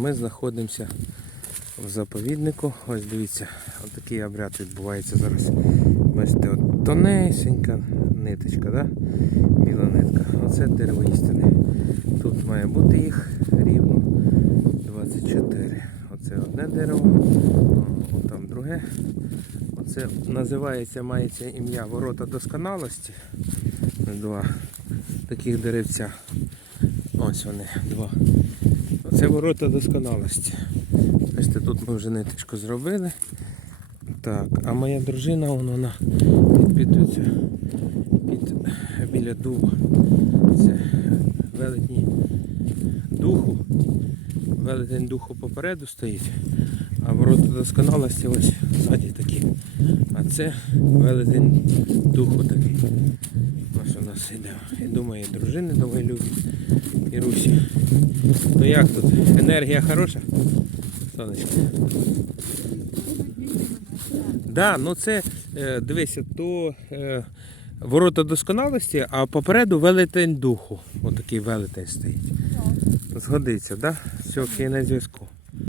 Ми знаходимося в заповіднику. Ось дивіться, отакий обряд відбувається зараз. Бачите, от тонесенька ниточка, да? біла нитка. Оце дерево істини. Тут має бути їх рівно 24. Оце одне дерево, о, там друге. Оце називається, мається ім'я Ворота досконалості. Два таких деревця. Ось вони, два. Оце ворота досконалості. Бачите, тут ми вже ниточку зробили. Так, а моя дружина вон вона підпитується під, біля дуба. Це велетні духу. Велетень духу попереду стоїть, а ворота досконалості ось ззаді такі. А це велетень духу такий. Ось у нас іде. І думаю, дружини довго любить, і Русі. Ну як тут? Енергія хороша? Сонечко. Да, ну це, е, дивися, то е, ворота досконалості, а попереду велетень духу. Отакий велетень стоїть. Згодиться, так? Да? Все, окей, на зв'язку.